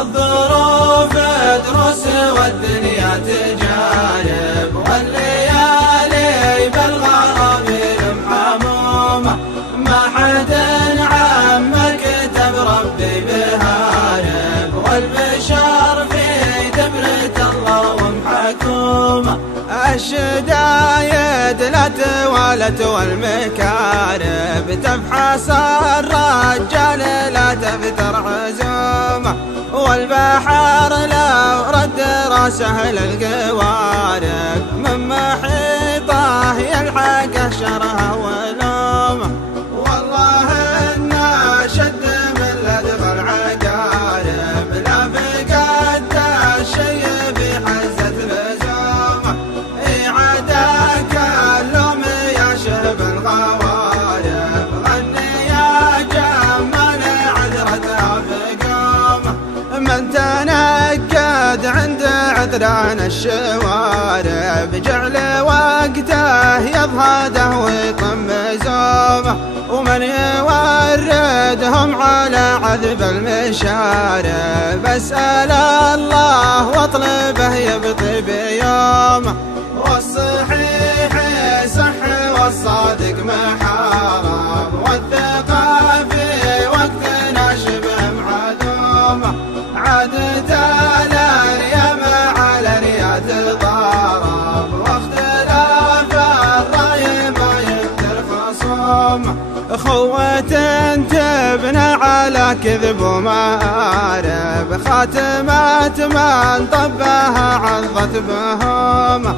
الظروف دروس والدنيا تجارب، والليالي بالغرابيل محمومة، ما حد عمك كتب ربي بهارب، والبشر في دبرة الله ومحكومة. الشدايد لا توالت والمكارب، تفحص الرجال لا تفتر عزومه، والبحر لو رد راسه للقوارب، من محيطه يلحقه شرها ولومه. والله إنا شد من لدغ العقارب، لا فقدت الشي في حزة لزومه، إعادك اللوم يا شهب الغوارب، غني يا جمال عذرتها بقومه. من تنكد عند عذران الشوارب، جعل وقته يضهده ويطم زومه، ومن يوردهم على عذب المشارب، اسأل الله واطلبه يبطي بيومه. والصحيح صح والصادق محرم، والثقة في وقتنا شبه معدومة، عادة الأريام على رياض ضرب، واختلاف الرأي ما يقدر خصومه. أخوة تبنى على كذب ومآرب، خاتمات من طبها عضت بهومه،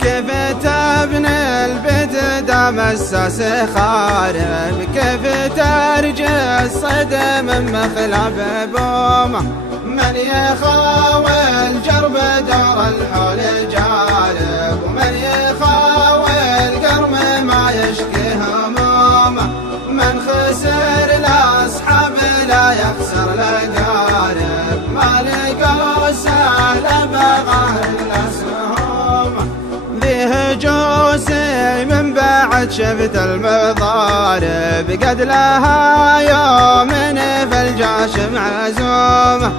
كيف تبني البيت دام الساس خارب، كيف ترجع الصيد من مخلب بومه. من يخاوي الجرب دار الحول جارب، ومن يخاوي القرم ما يشكي همومه، من خسر الأصحاب لا يخسر الأقارب، ما لقوا سهل بغاه إلا سهومه. ذيه جوسي من بعد شفت المضارب، قد لها يوم في الجاش معزومه،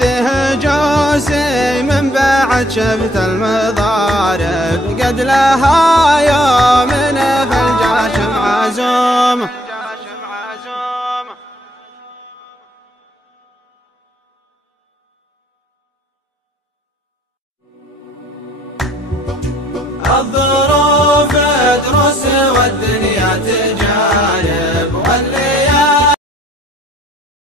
ذيه جوسي من بعد شفت المضارب، قد لها يوم في الجاش معزومه. الظروف